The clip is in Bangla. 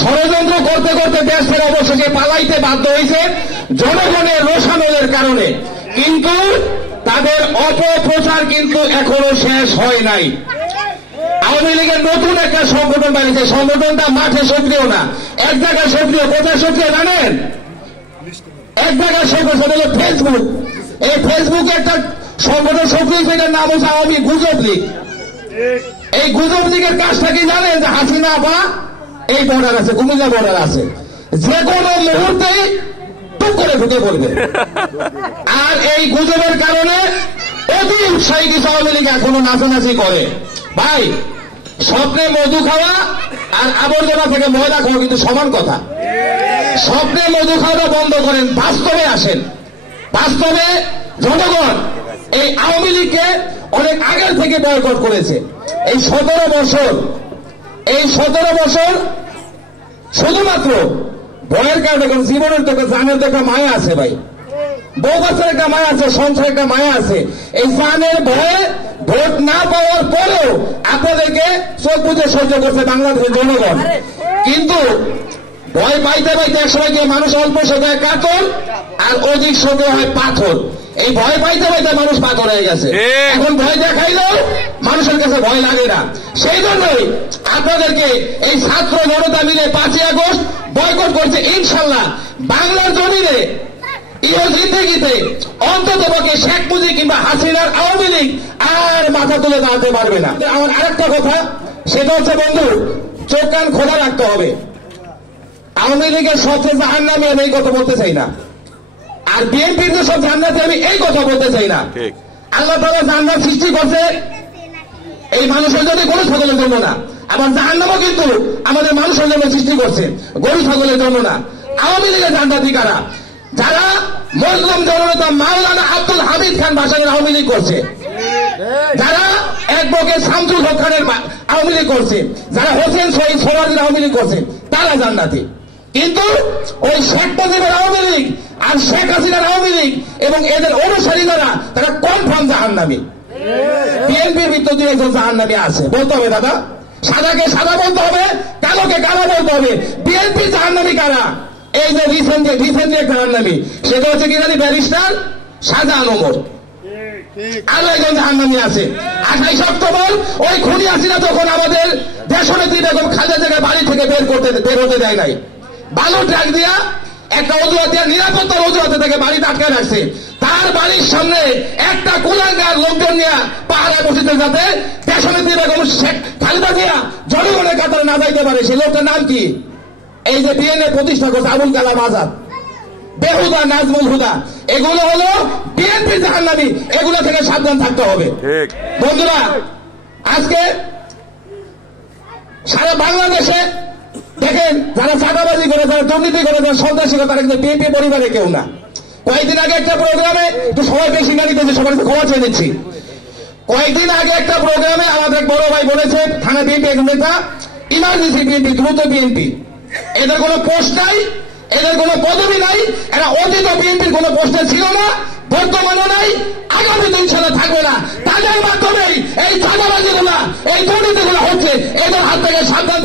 ষড়যন্ত্র করতে করতে দেশ থেকে অবশেষে পালাইতে বাধ্য হয়েছে জনগণের রোষানলের কারণে। কিন্তু তাদের অপপ্রচার কিন্তু এখনো শেষ হয় নাই। আওয়ামী লীগের নতুন একটা সংগঠন বানিয়েছে, সংগঠনটা মাঠে সক্রিয় না, এক জায়গায় সক্রিয়। কোথায় সক্রিয় জানেন? এক জায়গায় সক্রিয়, সেটা হলো ফেসবুক। এই ফেসবুকে একটা সংগঠন সক্রিয়, সেটার নাম হচ্ছে আওয়ামী গুজব লীগ। এই গুজব লীগের কাজটা কি জানেন? যে হাসিনা বা এই বর্ডার আছে, কুমিল্লা বর্ডার আছে, যে কোনো মুহূর্তেই টুক করে ঢুকে পড়বে। আর এই গুজবের কারণে অতি উৎসাহী কিছু আওয়ামী লীগ এখনো নাচানাচি করে। ভাই, স্বপ্নে মধু খাওয়া আর আবর্জনা থেকে ময়লা খাওয়া কিন্তু সমান কথা। স্বপ্নে মধু খাওয়া বন্ধ করেন, বাস্তবে আসেন। বাস্তবে জনগণ এই আওয়ামী লীগকে অনেক আগের থেকে বয়কট করেছে। এই 17 বছর শুধুমাত্র ভয়ের কারণে, জীবনের তো জানের তো একটা মায়া আছে ভাই, বউ বাচ্চার একটা মায়া আছে, সংসারের একটা মায়া আছে। এই জানের ভয়ে ভোট না পাওয়ার পরেও আপনাদেরকে চোখ বুঝে সহ্য করছে বাংলাদেশের জনগণ। কিন্তু ভয় পাইতে পাইতে একসময় যে মানুষ অল্প সময় কাতর আর অধিক সময় হয় পাথর। এই ভয় পাইতে পাইতে মানুষ পাথর হয়ে গেছে। এখন ভয় দেখাইলেও মানুষের কাছে ভয় লাগে না। সেই জন্যই আপনাদেরকে এই ছাত্র জনতা মিলে 5ই আগস্ট বয়কট করছে। ইনশাল্লাহ বাংলার জমিনে জিন্দেগিতে অন্তত পক্ষে শেখ মুজিব কিংবা হাসিনার আওয়ামী লীগ আর মাথা তুলে দাঁড়াতে পারবে না। আমার আরেকটা কথা, সেটা হচ্ছে বন্ধু, চোখ কান খোলা রাখতে হবে। আওয়ামী লীগের সবচেয়ে জাহান্নামী আমি এই কথা বলতে চাই না, আর বিএনপির যে সব জান্নাতে আমি এই কথা বলতে চাই না। আল্লাহ তাআলা জান্নাত সৃষ্টি করছে এই মানুষের জন্য, গরু ছাগলের জন্য না। আবার জাহান্নামও কিন্তু আমাদের মানুষের জন্য সৃষ্টি করছে, গরু ছাগলের জন্য না। আওয়ামী লীগের জান্নাতি কারা? যারা মুসলিম জনতা মাওলানা আব্দুল হামিদ খান বাসারের আওয়ামী লীগ করছে, যারা অ্যাডভোকেট শামসুল হক খানের আওয়ামী লীগ করছে, যারা হোসেন শহীদ সোহরাওয়ার্দীর আওয়ামী লীগ করছে, তারা জান্নাতি। কিন্তু ওই শেখ মুজিবের আওয়ামী লীগ আর শেখ হাসিনার আওয়ামী লীগ এবং এদের অনুসারী যারা, তারা কনফার্ম জাহান্নামী। বিএনপির ভিতর দিয়ে একজন জাহান্নামী আছে, বলতে হবে দাদা। সাদাকে সাদা বলতে হবে, কালোকে কালো বলতে হবে। বিএনপি জাহান্নামী কারা? এই যে রিসেন্টলি একটা জাহান্নামী, সেটা হচ্ছে কি জানি, ব্যারিস্টার শাহজাহান ওমর। আরো একজন জাহান্নামী আছে 28 অক্টোবর। ওই খুনি হাসিনা তখন আমাদের দেশনেত্রী বেগম খালেদা জিয়াকে বাড়ি থেকে বের হতে দেয় নাই, বালু ট্রাক দিয়া একটা অজুহাতে, নিরাপত্তার অজুহাতে থেকে বাড়িতে আটকায় রাখছে। তার বাড়ির সামনে একটা কুলাঙ্গার লোকজন নিয়ে পাহারা বসেছে, যাতে দেশনেত্রী বেগম খালেদা জিয়া জনগণের কাতারে না যাইতে পারে। সেই লোকটার নাম কি? এই যে বিএনএ প্রতিষ্ঠা করছে আবুল কালাম আজাদ, বেহুদা, নাজমুল হুদা, এগুলো হলো বিএনপি জাহান্নামী। এগুলো থেকে সাবধান থাকতে হবে বন্ধুরা। আজকে সারা বাংলাদেশে দেখেন, যারা চাঁদাবাজি করে, যারা দুর্নীতি করে, যারা সন্ত্রাসী করে, তারা কিন্তু বিএনপি পরিবারে কেউ না। কয়েকদিন আগে একটা প্রোগ্রামে, একটু সবাই বেশি গাড়ি দিয়েছে, সবার কাছে ক্ষমা চেয়ে নিচ্ছি। কয়েকদিন আগে একটা প্রোগ্রামে আমাদের বড় ভাই বলেছে, থানা বিএনপি এক নেতা, ইমার্জেন্সি বিএনপি, দ্রুত বিএনপি। এদের কোনো পোস্ট নাই, এদের কোনো পদবি নাই। এরা অতীত বিএনপির কোনো পোস্টে ছিল না, বর্তমানে নাই, আগামী দিন ছেলে থাকবে না। তাদের মাধ্যমেই এই চাঁদাবাজিগুলা, এই দুর্নীতিগুলো হচ্ছে। এদের হাত থেকে সাবধান।